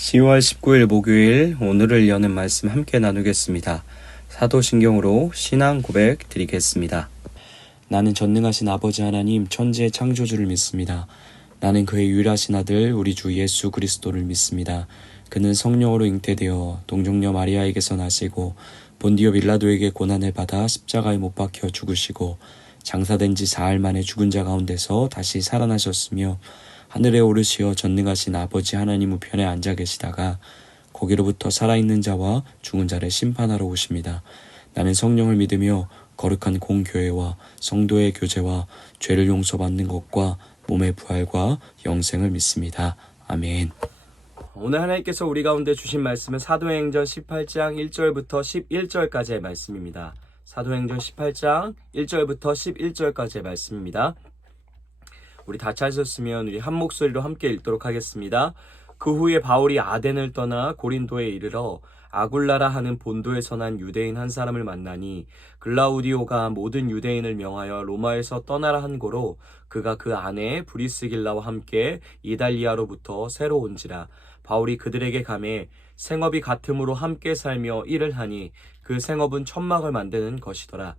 10월 19일 목요일 오늘을 여는 말씀 함께 나누겠습니다. 사도신경으로 신앙 고백 드리겠습니다. 나는 전능하신 아버지 하나님 천지의 창조주를 믿습니다. 나는 그의 유일하신 아들 우리 주 예수 그리스도를 믿습니다. 그는 성령으로 잉태되어 동정녀 마리아에게서 나시고 본디오 빌라도에게 고난을 받아 십자가에 못 박혀 죽으시고 장사된 지 사흘 만에 죽은 자 가운데서 다시 살아나셨으며 하늘에 오르시어 전능하신 아버지 하나님 우편에 앉아 계시다가 거기로부터 살아있는 자와 죽은 자를 심판하러 오십니다. 나는 성령을 믿으며 거룩한 공교회와 성도의 교제와 죄를 용서받는 것과 몸의 부활과 영생을 믿습니다. 아멘. 오늘 하나님께서 우리 가운데 주신 말씀은 사도행전 18장 1절부터 11절까지의 말씀입니다. 사도행전 18장 1절부터 11절까지의 말씀입니다. 우리 다 찾으셨으면 우리 한 목소리로 함께 읽도록 하겠습니다. 그 후에 바울이 아덴을 떠나 고린도에 이르러 아굴라라 하는 본도에서 난 유대인 한 사람을 만나니 글라우디오가 모든 유대인을 명하여 로마에서 떠나라 한 고로 그가 그 아내 브리스길라와 함께 이달리아로부터 새로 온지라. 바울이 그들에게 가매 생업이 같음으로 함께 살며 일을 하니 그 생업은 천막을 만드는 것이더라.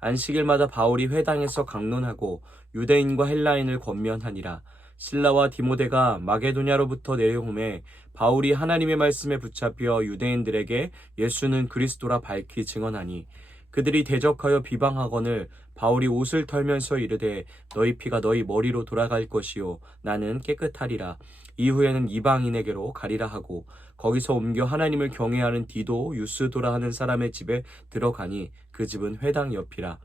안식일마다 바울이 회당에서 강론하고 유대인과 헬라인을 권면하니라. 실라와 디모데가 마게도냐로부터 내려오매 바울이 하나님의 말씀에 붙잡혀 유대인들에게 예수는 그리스도라 밝히 증언하니 그들이 대적하여 비방하거늘 바울이 옷을 털면서 이르되 너희 피가 너희 머리로 돌아갈 것이요 나는 깨끗하리라. 이후에는 이방인에게로 가리라 하고 거기서 옮겨 하나님을 경외하는 디도 유스도라 하는 사람의 집에 들어가니 그 집은 회당 옆이라.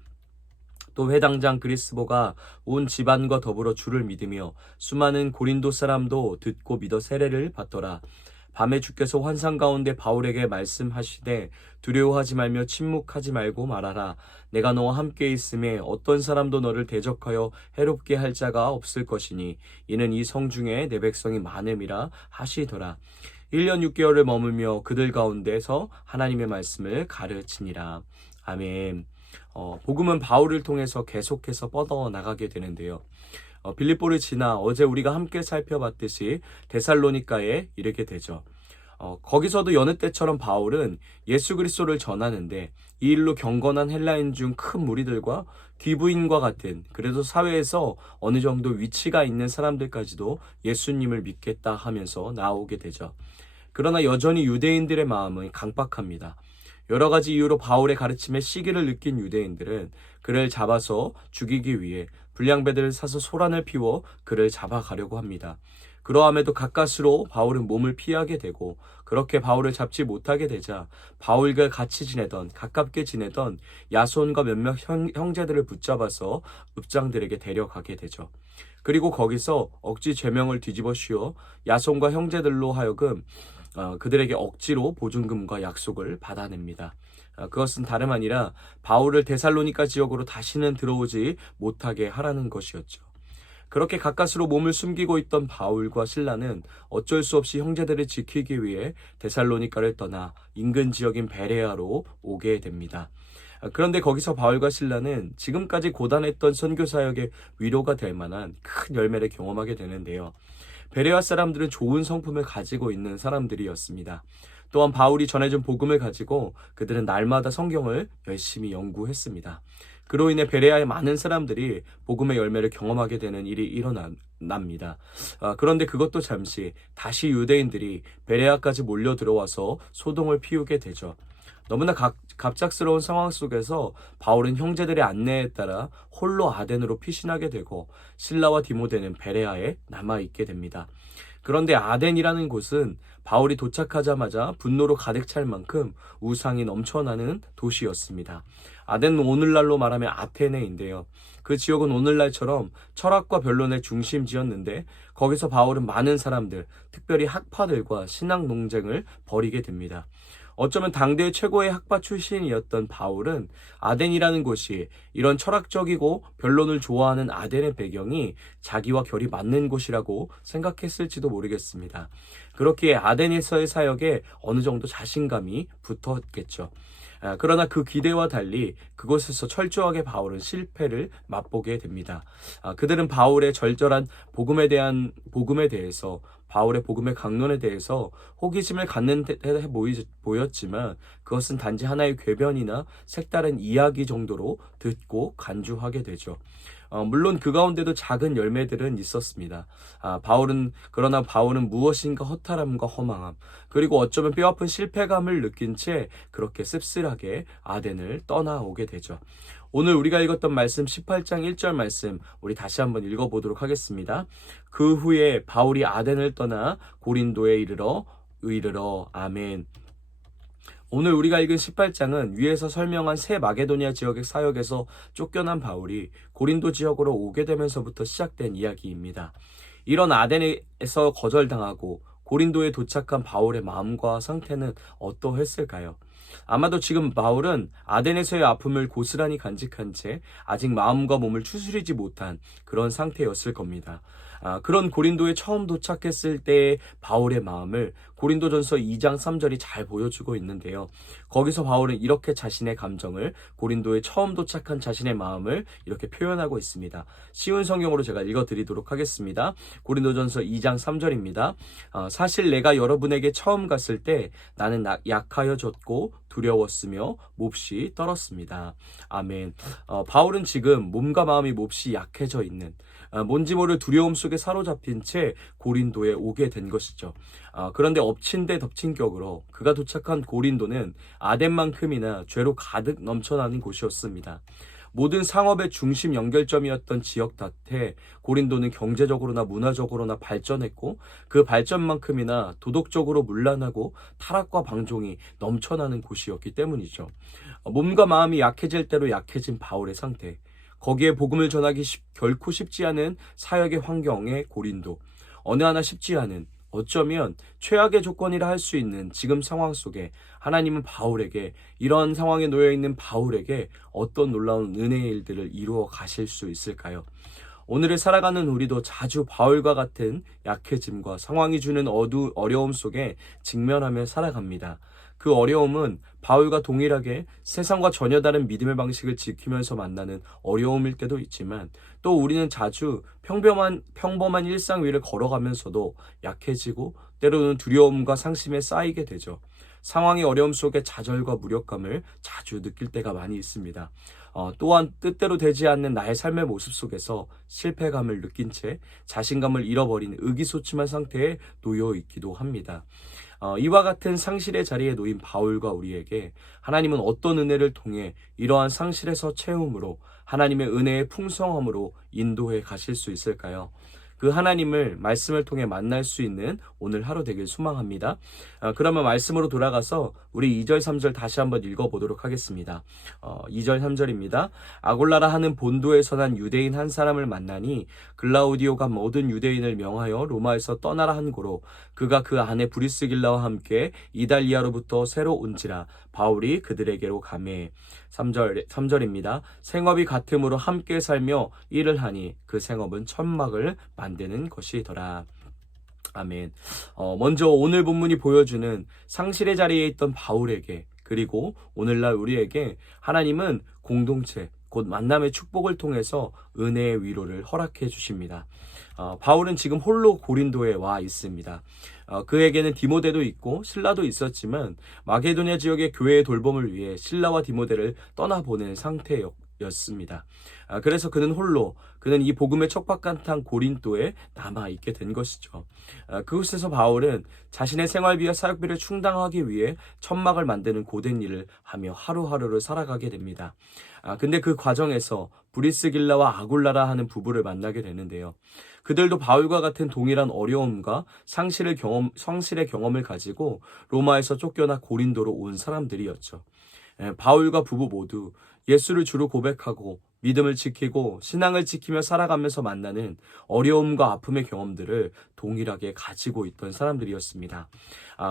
또 회당장 그리스보가 온 집안과 더불어 주를 믿으며 수많은 고린도 사람도 듣고 믿어 세례를 받더라. 밤에 주께서 환상 가운데 바울에게 말씀하시되 두려워하지 말며 침묵하지 말고 말하라. 내가 너와 함께 있음에 어떤 사람도 너를 대적하여 해롭게 할 자가 없을 것이니 이는 이 성 중에 내 백성이 많음이라 하시더라. 1년 6개월을 머물며 그들 가운데서 하나님의 말씀을 가르치니라. 아멘. 복음은 바울을 통해서 계속해서 뻗어나가게 되는데요. 빌립보를 지나 어제 우리가 함께 살펴봤듯이 데살로니가에 이르게 되죠. 거기서도 여느 때처럼 바울은 예수 그리스도를 전하는데 이 일로 경건한 헬라인 중 큰 무리들과 귀부인과 같은 그래도 사회에서 어느 정도 위치가 있는 사람들까지도 예수님을 믿겠다 하면서 나오게 되죠. 그러나 여전히 유대인들의 마음은 강박합니다. 여러 가지 이유로 바울의 가르침에 시기를 느낀 유대인들은 그를 잡아서 죽이기 위해 불량배들을 사서 소란을 피워 그를 잡아가려고 합니다. 그러함에도 가까스로 바울은 몸을 피하게 되고 그렇게 바울을 잡지 못하게 되자 바울과 같이 지내던 가깝게 지내던 야손과 몇몇 형제들을 붙잡아서 읍장들에게 데려가게 되죠. 그리고 거기서 억지 죄명을 뒤집어 씌워 야손과 형제들로 하여금 그들에게 억지로 보증금과 약속을 받아냅니다. 그것은 다름 아니라 바울을 데살로니가 지역으로 다시는 들어오지 못하게 하라는 것이었죠. 그렇게 가까스로 몸을 숨기고 있던 바울과 실라는 어쩔 수 없이 형제들을 지키기 위해 데살로니가를 떠나 인근 지역인 베레아로 오게 됩니다. 그런데 거기서 바울과 실라는 지금까지 고단했던 선교 사역의 위로가 될 만한 큰 열매를 경험하게 되는데요. 베레아 사람들은 좋은 성품을 가지고 있는 사람들이었습니다. 또한 바울이 전해준 복음을 가지고 그들은 날마다 성경을 열심히 연구했습니다. 그로 인해 베레아의 많은 사람들이 복음의 열매를 경험하게 되는 일이 일어납니다. 그런데 그것도 잠시 다시 유대인들이 베레아까지 몰려 들어와서 소동을 피우게 되죠. 너무나 갑작스러운 상황 속에서 바울은 형제들의 안내에 따라 홀로 아덴으로 피신하게 되고 실라와 디모데는 베레아에 남아있게 됩니다. 그런데 아덴이라는 곳은 바울이 도착하자마자 분노로 가득 찰 만큼 우상이 넘쳐나는 도시였습니다. 아덴은 오늘날로 말하면 아테네인데요. 그 지역은 오늘날처럼 철학과 변론의 중심지였는데 거기서 바울은 많은 사람들, 특별히 학파들과 신학 논쟁을 벌이게 됩니다. 어쩌면 당대 최고의 학파 출신이었던 바울은 아덴이라는 곳이 이런 철학적이고 변론을 좋아하는 아덴의 배경이 자기와 결이 맞는 곳이라고 생각했을지도 모르겠습니다. 그렇기에 아덴에서의 사역에 어느 정도 자신감이 붙었겠죠. 그러나 그 기대와 달리 그곳에서 철저하게 바울은 실패를 맛보게 됩니다. 그들은 바울의 절절한 복음에 대해서 바울의 복음의 강론에 대해서 호기심을 갖는 듯 보였지만 그것은 단지 하나의 궤변이나 색다른 이야기 정도로 듣고 간주하게 되죠. 물론 그 가운데도 작은 열매들은 있었습니다. 그러나 바울은 무엇인가 허탈함과 허망함, 그리고 어쩌면 뼈아픈 실패감을 느낀 채 그렇게 씁쓸하게 아덴을 떠나오게 되죠. 오늘 우리가 읽었던 말씀 18장 1절 말씀 우리 다시 한번 읽어보도록 하겠습니다. 그 후에 바울이 아덴을 떠나 고린도에 이르러 아멘. 오늘 우리가 읽은 18장은 위에서 설명한 새 마게도니아 지역의 사역에서 쫓겨난 바울이 고린도 지역으로 오게 되면서부터 시작된 이야기입니다. 이런 아덴에서 거절당하고 고린도에 도착한 바울의 마음과 상태는 어떠했을까요? 아마도 지금 바울은 아덴에서의 아픔을 고스란히 간직한 채 아직 마음과 몸을 추스리지 못한 그런 상태였을 겁니다. 그런 고린도에 처음 도착했을 때의 바울의 마음을 고린도전서 2장 3절이 잘 보여주고 있는데요. 거기서 바울은 이렇게 자신의 감정을, 고린도에 처음 도착한 자신의 마음을 이렇게 표현하고 있습니다. 쉬운 성경으로 제가 읽어드리도록 하겠습니다. 고린도전서 2장 3절입니다. 사실 내가 여러분에게 처음 갔을 때 나는 약하여졌고 두려웠으며 몹시 떨었습니다. 아멘. 바울은 지금 몸과 마음이 몹시 약해져 있는, 뭔지 모를 두려움 속에 사로잡힌 채 고린도에 오게 된 것이죠. 그런데 엎친 데 덮친 격으로 그가 도착한 고린도는 아덴만큼이나 죄로 가득 넘쳐나는 곳이었습니다. 모든 상업의 중심 연결점이었던 지역 탓에 고린도는 경제적으로나 문화적으로나 발전했고 그 발전만큼이나 도덕적으로 문란하고 타락과 방종이 넘쳐나는 곳이었기 때문이죠. 몸과 마음이 약해질 대로 약해진 바울의 상태, 거기에 복음을 전하기 결코 쉽지 않은 사역의 환경에 고린도, 어느 하나 쉽지 않은, 어쩌면 최악의 조건이라 할 수 있는 지금 상황 속에 하나님은 바울에게, 이런 상황에 놓여있는 바울에게 어떤 놀라운 은혜의 일들을 이루어 가실 수 있을까요? 오늘을 살아가는 우리도 자주 바울과 같은 약해짐과 상황이 주는 어려움 속에 직면하며 살아갑니다. 그 어려움은 바울과 동일하게 세상과 전혀 다른 믿음의 방식을 지키면서 만나는 어려움일 때도 있지만, 또 우리는 자주 평범한 일상 위를 걸어가면서도 약해지고 때로는 두려움과 상심에 쌓이게 되죠. 상황의 어려움 속에 좌절과 무력감을 자주 느낄 때가 많이 있습니다. 또한 뜻대로 되지 않는 나의 삶의 모습 속에서 실패감을 느낀 채 자신감을 잃어버린 의기소침한 상태에 놓여 있기도 합니다. 이와 같은 상실의 자리에 놓인 바울과 우리에게 하나님은 어떤 은혜를 통해 이러한 상실에서 채움으로, 하나님의 은혜의 풍성함으로 인도해 가실 수 있을까요? 그 하나님을 말씀을 통해 만날 수 있는 오늘 하루 되길 소망합니다. 그러면 말씀으로 돌아가서 우리 2절 3절 다시 한번 읽어보도록 하겠습니다. 2절 3절입니다. 아골라라 하는 본도에서 난 유대인 한 사람을 만나니 글라우디오가 모든 유대인을 명하여 로마에서 떠나라 한 고로 그가 그 아내 브리스길라와 함께 이달리아로부터 새로 온지라 바울이 그들에게로 가매. 3절입니다. 생업이 같음으로 함께 살며 일을 하니 그 생업은 천막을 만드는 것이더라. 아멘. 먼저 오늘 본문이 보여주는 상실의 자리에 있던 바울에게, 그리고 오늘날 우리에게 하나님은 공동체, 곧 만남의 축복을 통해서 은혜의 위로를 허락해 주십니다. 바울은 지금 홀로 고린도에 와 있습니다. 그에게는 디모데도 있고 신라도 있었지만 마게도냐 지역의 교회의 돌봄을 위해 신라와 디모데를 떠나보낸 상태였습니다. 그래서 그는 이 복음의 척박한탕 고린도에 남아있게 된 것이죠. 그곳에서 바울은 자신의 생활비와 사역비를 충당하기 위해 천막을 만드는 고된 일을 하며 하루하루를 살아가게 됩니다. 근데 그 과정에서 브리스길라와 아굴라라 하는 부부를 만나게 되는데요. 그들도 바울과 같은 동일한 어려움과 상실의 경험을 가지고 로마에서 쫓겨나 고린도로 온 사람들이었죠. 바울과 부부 모두 예수를 주로 고백하고 믿음을 지키고 신앙을 지키며 살아가면서 만나는 어려움과 아픔의 경험들을 동일하게 가지고 있던 사람들이었습니다.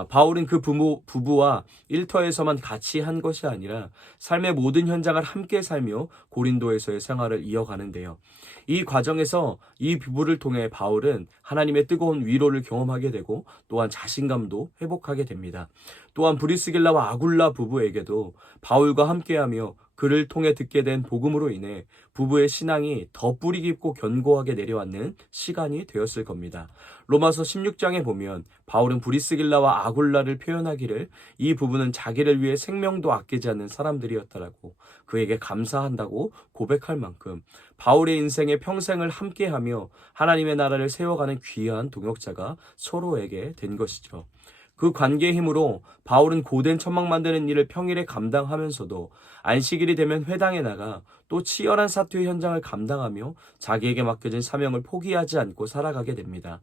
바울은 그 부부와 일터에서만 같이 한 것이 아니라 삶의 모든 현장을 함께 살며 고린도에서의 생활을 이어가는데요. 이 과정에서 이 부부를 통해 바울은 하나님의 뜨거운 위로를 경험하게 되고 또한 자신감도 회복하게 됩니다. 또한 브리스길라와 아굴라 부부에게도 바울과 함께하며 그를 통해 듣게 된 복음으로 인해 부부의 신앙이 더 뿌리 깊고 견고하게 내려앉는 시간이 되었을 겁니다. 로마서 16장에 보면 바울은 브리스길라와 아굴라를 표현하기를 이 부부는 자기를 위해 생명도 아끼지 않는 사람들이었다라고 그에게 감사한다고 고백할 만큼 바울의 인생에 평생을 함께하며 하나님의 나라를 세워가는 귀한 동역자가 서로에게 된 것이죠. 그 관계의 힘으로 바울은 고된 천막 만드는 일을 평일에 감당하면서도 안식일이 되면 회당에 나가 또 치열한 사투의 현장을 감당하며 자기에게 맡겨진 사명을 포기하지 않고 살아가게 됩니다.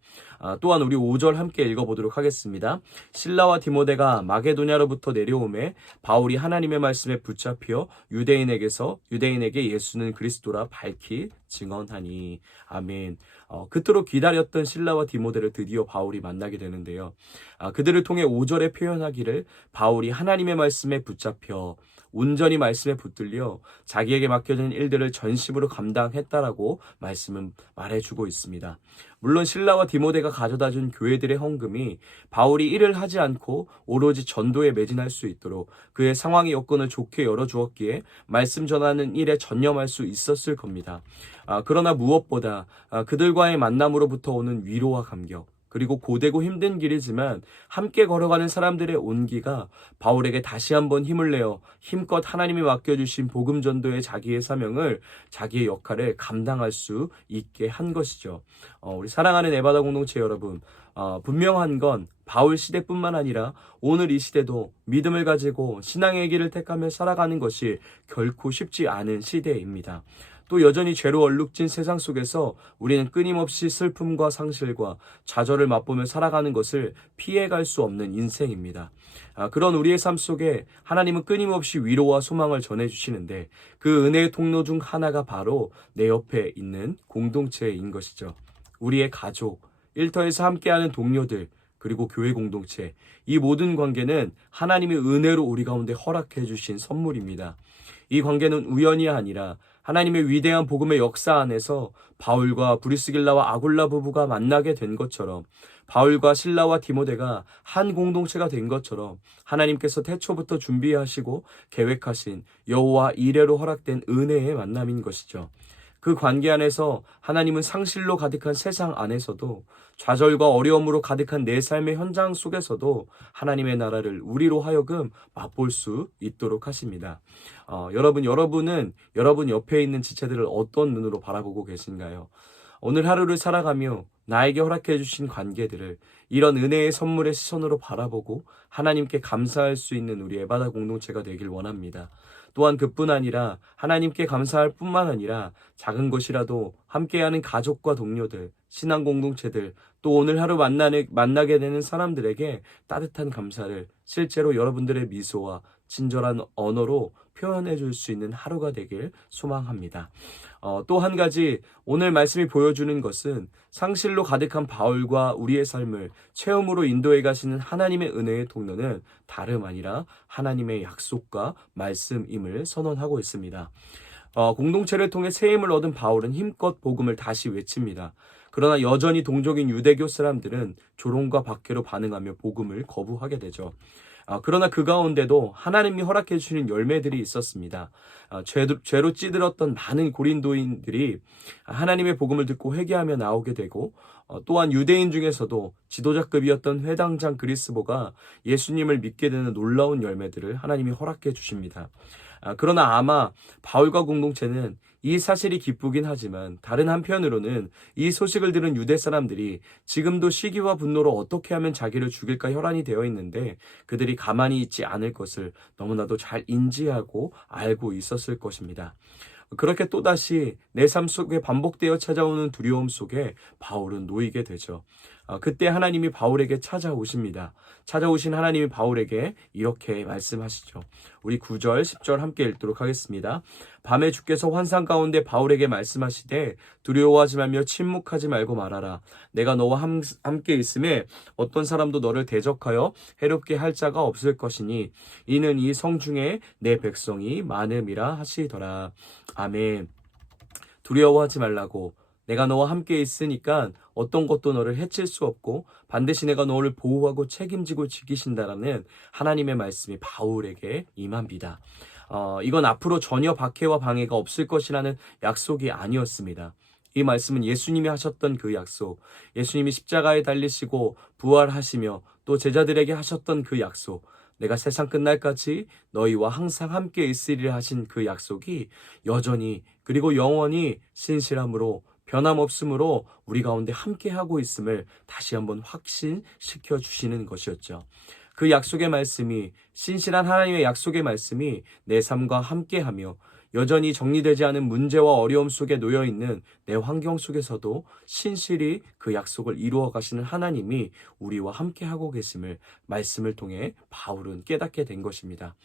또한 우리 5절 함께 읽어보도록 하겠습니다. 실라와 디모데가 마게도냐로부터 내려오매 바울이 하나님의 말씀에 붙잡혀 유대인에게 예수는 그리스도라 밝히 증언하니. 아멘. 그토록 기다렸던 실라와 디모데를 드디어 바울이 만나게 되는데요. 그들을 통해 5절에 표현하기를 바울이 하나님의 말씀에 붙잡혀 온전히 말씀에 붙들려 자기에게 맡겨진 일들을 전심으로 감당했다라고 말씀은 말해주고 있습니다. 물론 실라와 디모데가 가져다준 교회들의 헌금이 바울이 일을 하지 않고 오로지 전도에 매진할 수 있도록 그의 상황의 여건을 좋게 열어주었기에 말씀 전하는 일에 전념할 수 있었을 겁니다. 그러나 무엇보다 그들과의 만남으로부터 오는 위로와 감격, 그리고 고되고 힘든 길이지만 함께 걸어가는 사람들의 온기가 바울에게 다시 한번 힘을 내어 힘껏 하나님이 맡겨주신 복음 전도의 자기의 사명을, 자기의 역할을 감당할 수 있게 한 것이죠. 우리 사랑하는 에바다 공동체 여러분, 분명한 건 바울 시대뿐만 아니라 오늘 이 시대도 믿음을 가지고 신앙의 길을 택하며 살아가는 것이 결코 쉽지 않은 시대입니다. 또 여전히 죄로 얼룩진 세상 속에서 우리는 끊임없이 슬픔과 상실과 좌절을 맛보며 살아가는 것을 피해갈 수 없는 인생입니다. 그런 우리의 삶 속에 하나님은 끊임없이 위로와 소망을 전해주시는데 그 은혜의 통로 중 하나가 바로 내 옆에 있는 공동체인 것이죠. 우리의 가족, 일터에서 함께하는 동료들, 그리고 교회 공동체, 이 모든 관계는 하나님의 은혜로 우리 가운데 허락해 주신 선물입니다. 이 관계는 우연이 아니라 하나님의 위대한 복음의 역사 안에서 바울과 브리스길라와 아굴라 부부가 만나게 된 것처럼, 바울과 실라와 디모데가 한 공동체가 된 것처럼 하나님께서 태초부터 준비하시고 계획하신 여호와 이레로 허락된 은혜의 만남인 것이죠. 그 관계 안에서 하나님은 상실로 가득한 세상 안에서도, 좌절과 어려움으로 가득한 내 삶의 현장 속에서도 하나님의 나라를 우리로 하여금 맛볼 수 있도록 하십니다. 여러분은 여러분 옆에 있는 지체들을 어떤 눈으로 바라보고 계신가요? 오늘 하루를 살아가며 나에게 허락해 주신 관계들을 이런 은혜의 선물의 시선으로 바라보고 하나님께 감사할 수 있는 우리 에바다 공동체가 되길 원합니다. 또한 그뿐 아니라 하나님께 감사할 뿐만 아니라 작은 것이라도 함께하는 가족과 동료들, 신앙 공동체들, 또 오늘 하루 만나게 되는 사람들에게 따뜻한 감사를 실제로 여러분들의 미소와 친절한 언어로 표현해 줄 수 있는 하루가 되길 소망합니다. 또 한 가지 오늘 말씀이 보여주는 것은 상실로 가득한 바울과 우리의 삶을 체험으로 인도해 가시는 하나님의 은혜의 통로는 다름 아니라 하나님의 약속과 말씀임을 선언하고 있습니다. 공동체를 통해 새 힘을 얻은 바울은 힘껏 복음을 다시 외칩니다. 그러나 여전히 동족인 유대교 사람들은 조롱과 박해로 반응하며 복음을 거부하게 되죠. 그러나 그 가운데도 하나님이 허락해 주시는 열매들이 있었습니다. 죄로 찌들었던 많은 고린도인들이 하나님의 복음을 듣고 회개하며 나오게 되고, 또한 유대인 중에서도 지도자급이었던 회당장 그리스보가 예수님을 믿게 되는 놀라운 열매들을 하나님이 허락해 주십니다. 그러나 아마 바울과 공동체는 이 사실이 기쁘긴 하지만 다른 한편으로는 이 소식을 들은 유대 사람들이 지금도 시기와 분노로 어떻게 하면 자기를 죽일까 혈안이 되어 있는데 그들이 가만히 있지 않을 것을 너무나도 잘 인지하고 알고 있었을 것입니다. 그렇게 또다시 내 삶 속에 반복되어 찾아오는 두려움 속에 바울은 놓이게 되죠. 그때 하나님이 바울에게 찾아오십니다. 찾아오신 하나님이 바울에게 이렇게 말씀하시죠. 우리 9절, 10절 함께 읽도록 하겠습니다. 밤에 주께서 환상 가운데 바울에게 말씀하시되 두려워하지 말며 침묵하지 말고 말하라. 내가 너와 함께 있음에 어떤 사람도 너를 대적하여 해롭게 할 자가 없을 것이니 이는 이 성중에 내 백성이 많음이라 하시더라. 아멘. 두려워하지 말라고. 내가 너와 함께 있으니까 어떤 것도 너를 해칠 수 없고 반드시 내가 너를 보호하고 책임지고 지키신다라는 하나님의 말씀이 바울에게 임합니다. 이건 앞으로 전혀 박해와 방해가 없을 것이라는 약속이 아니었습니다. 이 말씀은 예수님이 하셨던 그 약속, 예수님이 십자가에 달리시고 부활하시며 또 제자들에게 하셨던 그 약속, 내가 세상 끝날까지 너희와 항상 함께 있으리라 하신 그 약속이 여전히 그리고 영원히 신실함으로 변함없음으로 우리 가운데 함께하고 있음을 다시 한번 확신시켜 주시는 것이었죠. 그 약속의 말씀이, 신실한 하나님의 약속의 말씀이 내 삶과 함께하며 여전히 정리되지 않은 문제와 어려움 속에 놓여있는 내 환경 속에서도 신실히 그 약속을 이루어 가시는 하나님이 우리와 함께하고 계심을 말씀을 통해 바울은 깨닫게 된 것입니다.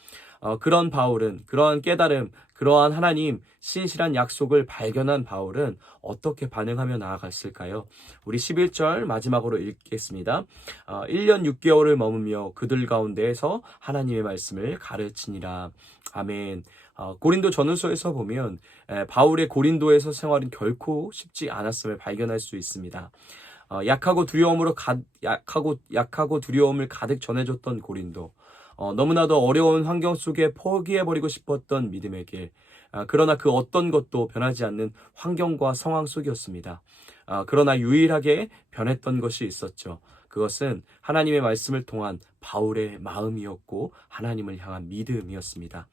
그런 바울은, 그러한 깨달음, 그러한 하나님 신실한 약속을 발견한 바울은 어떻게 반응하며 나아갔을까요? 우리 11절 마지막으로 읽겠습니다. 1년 6개월을 머무며 그들 가운데에서 하나님의 말씀을 가르치니라. 아멘. 고린도 전후서에서 보면 바울의 고린도에서 생활은 결코 쉽지 않았음을 발견할 수 있습니다. 약하고 두려움을 가득 전해줬던 고린도. 너무나도 어려운 환경 속에 포기해버리고 싶었던 믿음의 길. 그러나 그 어떤 것도 변하지 않는 환경과 상황 속이었습니다. 그러나 유일하게 변했던 것이 있었죠. 그것은 하나님의 말씀을 통한 바울의 마음이었고 하나님을 향한 믿음이었습니다.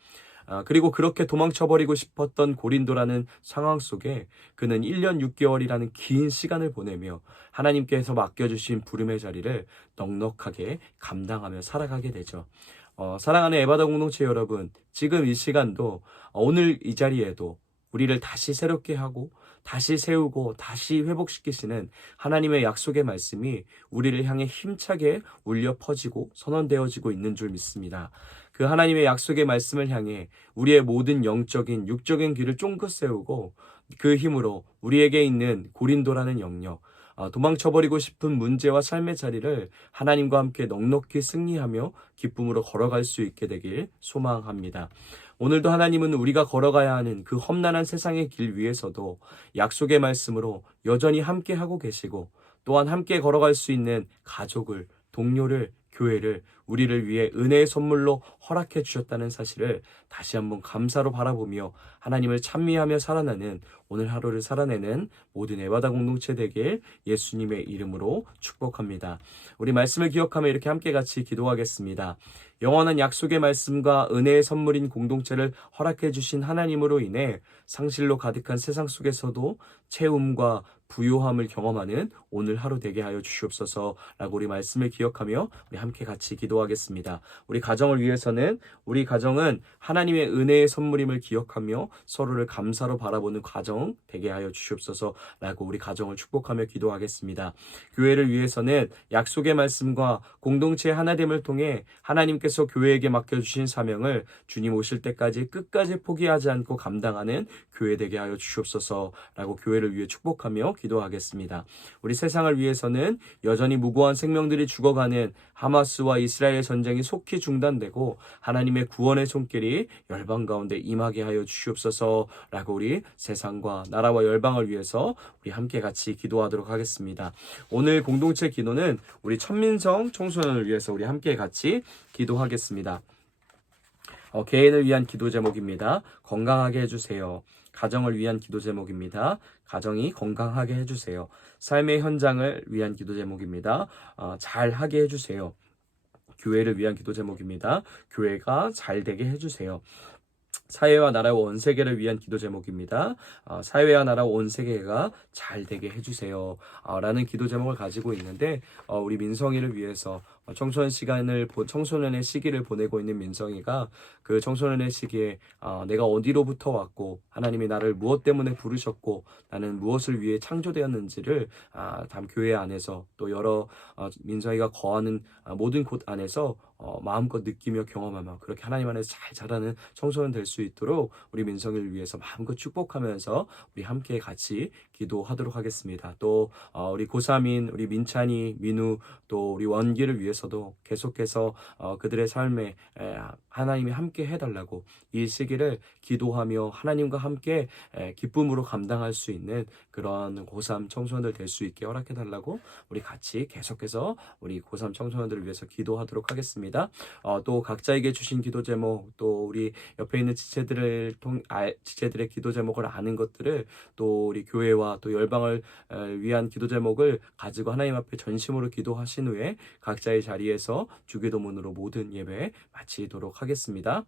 그리고 그렇게 도망쳐버리고 싶었던 고린도라는 상황 속에 그는 1년 6개월이라는 긴 시간을 보내며 하나님께서 맡겨주신 부름의 자리를 넉넉하게 감당하며 살아가게 되죠. 사랑하는 에바다 공동체 여러분, 지금 이 시간도 오늘 이 자리에도 우리를 다시 새롭게 하고 다시 세우고 다시 회복시키시는 하나님의 약속의 말씀이 우리를 향해 힘차게 울려 퍼지고 선언되어지고 있는 줄 믿습니다. 그 하나님의 약속의 말씀을 향해 우리의 모든 영적인 육적인 길을 쫑긋 세우고 그 힘으로 우리에게 있는 고린도라는 영역, 도망쳐버리고 싶은 문제와 삶의 자리를 하나님과 함께 넉넉히 승리하며 기쁨으로 걸어갈 수 있게 되길 소망합니다. 오늘도 하나님은 우리가 걸어가야 하는 그 험난한 세상의 길 위에서도 약속의 말씀으로 여전히 함께하고 계시고 또한 함께 걸어갈 수 있는 가족을, 동료를, 교회를 우리를 위해 은혜의 선물로 허락해 주셨다는 사실을 다시 한번 감사로 바라보며 하나님을 찬미하며 살아나는 오늘 하루를 살아내는 모든 에바다 공동체 되길 예수님의 이름으로 축복합니다. 우리 말씀을 기억하며 이렇게 함께 같이 기도하겠습니다. 영원한 약속의 말씀과 은혜의 선물인 공동체를 허락해 주신 하나님으로 인해 상실로 가득한 세상 속에서도 채움과 부요함을 경험하는 오늘 하루 되게 하여 주시옵소서라고 우리 말씀을 기억하며 우리 함께 같이 기도하겠습니다. 우리 가정을 위해서는 우리 가정은 하나님의 은혜의 선물임을 기억하며 서로를 감사로 바라보는 가정 되게 하여 주시옵소서라고 우리 가정을 축복하며 기도하겠습니다. 교회를 위해서는 약속의 말씀과 공동체의 하나됨을 통해 하나님께서 교회에게 맡겨주신 사명을 주님 오실 때까지 끝까지 포기하지 않고 감당하는 교회 되게 하여 주시옵소서라고 교회를 위해 축복하며 기도하겠습니다. 우리 세상을 위해서는 여전히 무고한 생명들이 죽어가는 하마스와 이스라엘 전쟁이 속히 중단되고 하나님의 구원의 손길이 열방 가운데 임하게 하여 주시옵소서라고 우리 세상과 나라와 열방을 위해서 우리 함께 같이 기도하도록 하겠습니다. 오늘 공동체 기도는 우리 천민성 청소년을 위해서 우리 함께 같이 기도하겠습니다. 개인을 위한 기도 제목입니다. 건강하게 해주세요. 가정을 위한 기도 제목입니다. 가정이 건강하게 해주세요. 삶의 현장을 위한 기도 제목입니다. 잘하게 해주세요. 교회를 위한 기도 제목입니다. 교회가 잘되게 해주세요. 사회와 나라와 온 세계를 위한 기도 제목입니다. 사회와 나라와 온 세계가 잘 되게 해주세요. 라는 기도 제목을 가지고 있는데 우리 민성이를 위해서 청소년의 시기를 보내고 있는 민성이가 그 청소년의 시기에 내가 어디로부터 왔고 하나님이 나를 무엇 때문에 부르셨고 나는 무엇을 위해 창조되었는지를 교회 안에서 또 여러 민성이가 거하는 모든 곳 안에서 마음껏 느끼며 경험하며 그렇게 하나님 안에서 잘 자라는 청소년 될 수 있도록 우리 민성이를 위해서 마음껏 축복하면서 우리 함께 같이 기도하도록 하겠습니다. 또 우리 고3인 우리 민찬이, 민우 또 우리 원기를 위해서도 계속해서 그들의 삶에 하나님이 함께 해달라고 이 시기를 기도하며 하나님과 함께 기쁨으로 감당할 수 있는 그런 고3 청소년들 될 수 있게 허락해달라고 우리 같이 계속해서 우리 고3 청소년들을 위해서 기도하도록 하겠습니다. 또 각자에게 주신 기도 제목, 또 우리 옆에 있는 지체들의 기도 제목을 아는 것들을 또 우리 교회와 또 열방을 위한 기도 제목을 가지고 하나님 앞에 전심으로 기도하신 후에 각자의 자리에서 주기도문으로 모든 예배 마치도록 하겠습니다.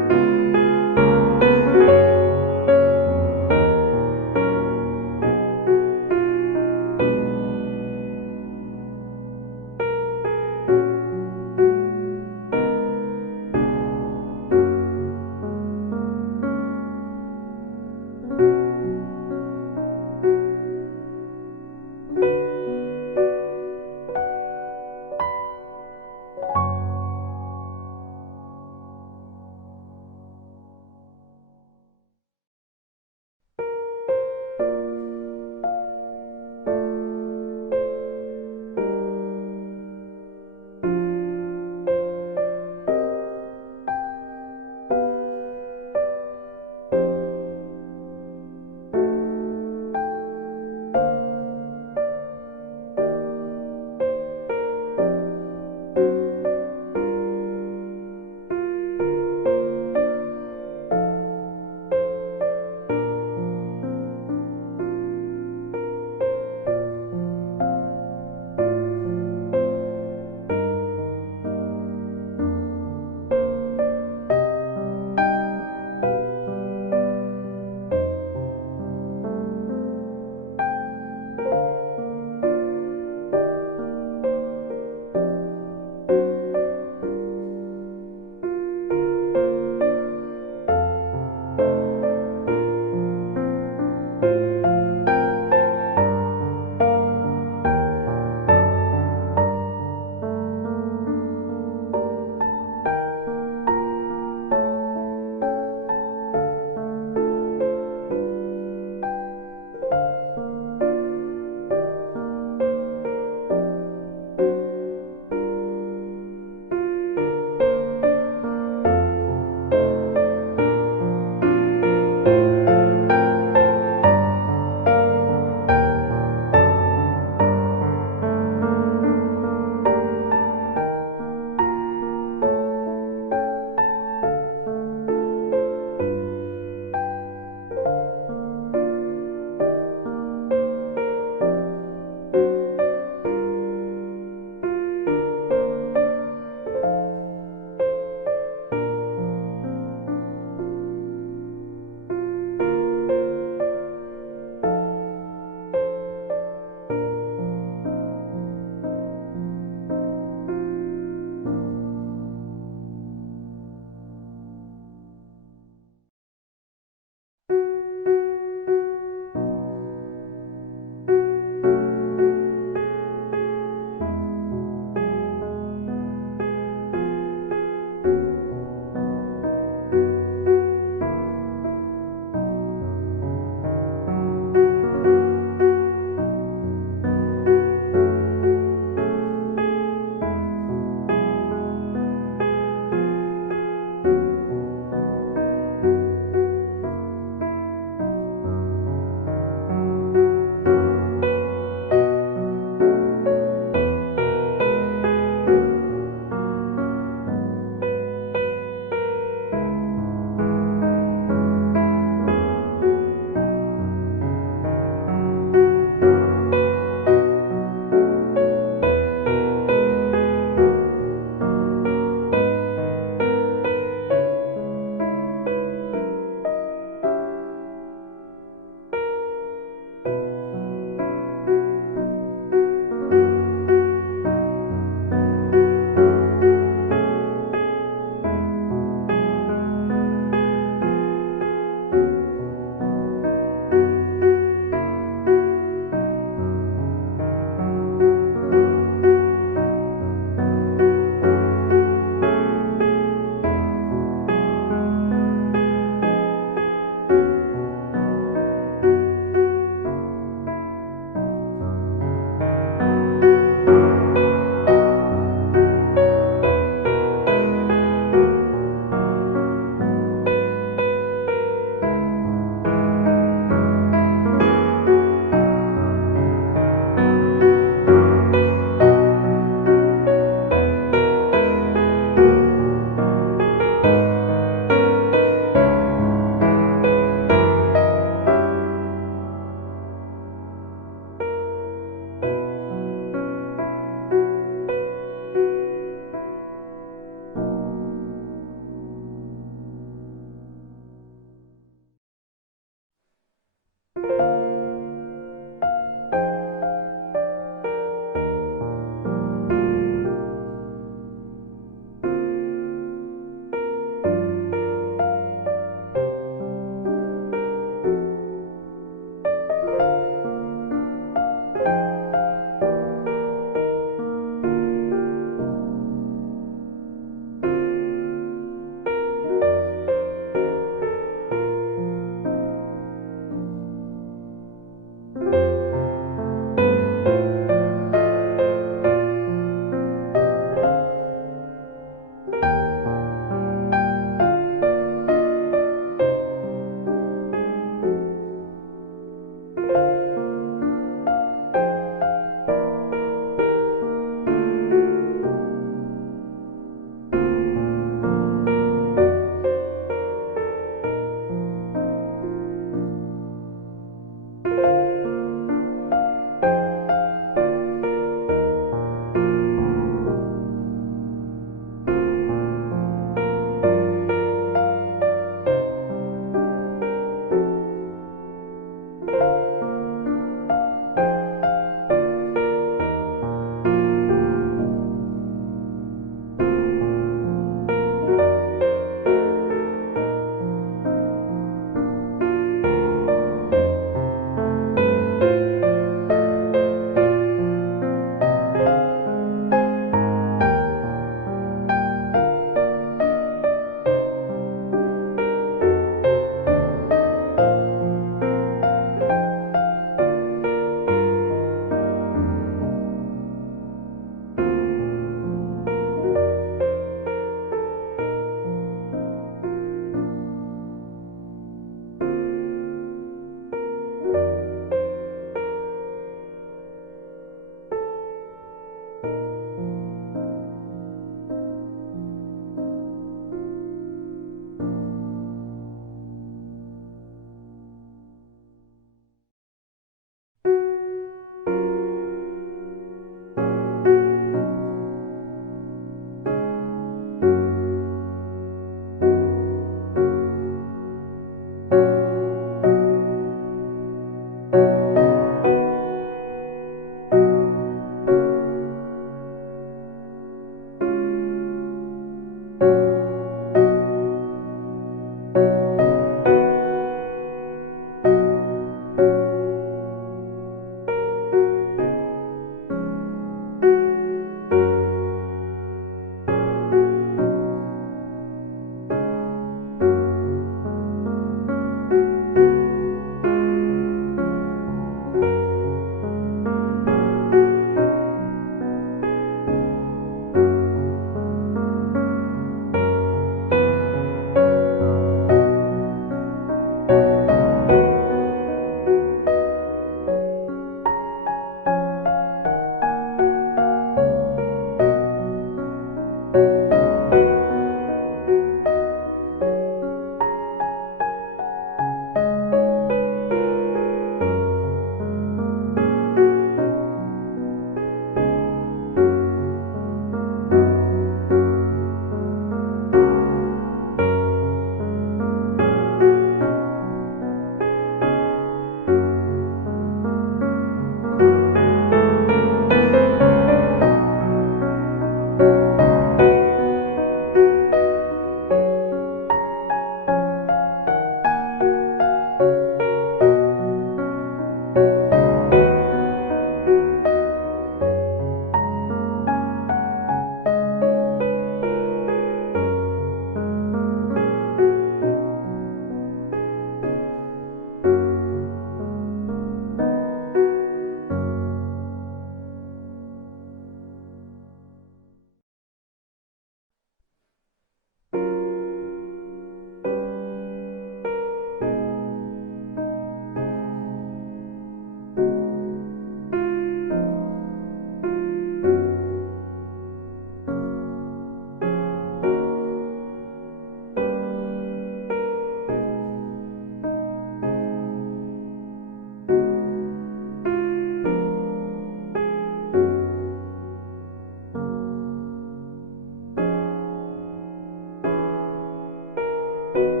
네.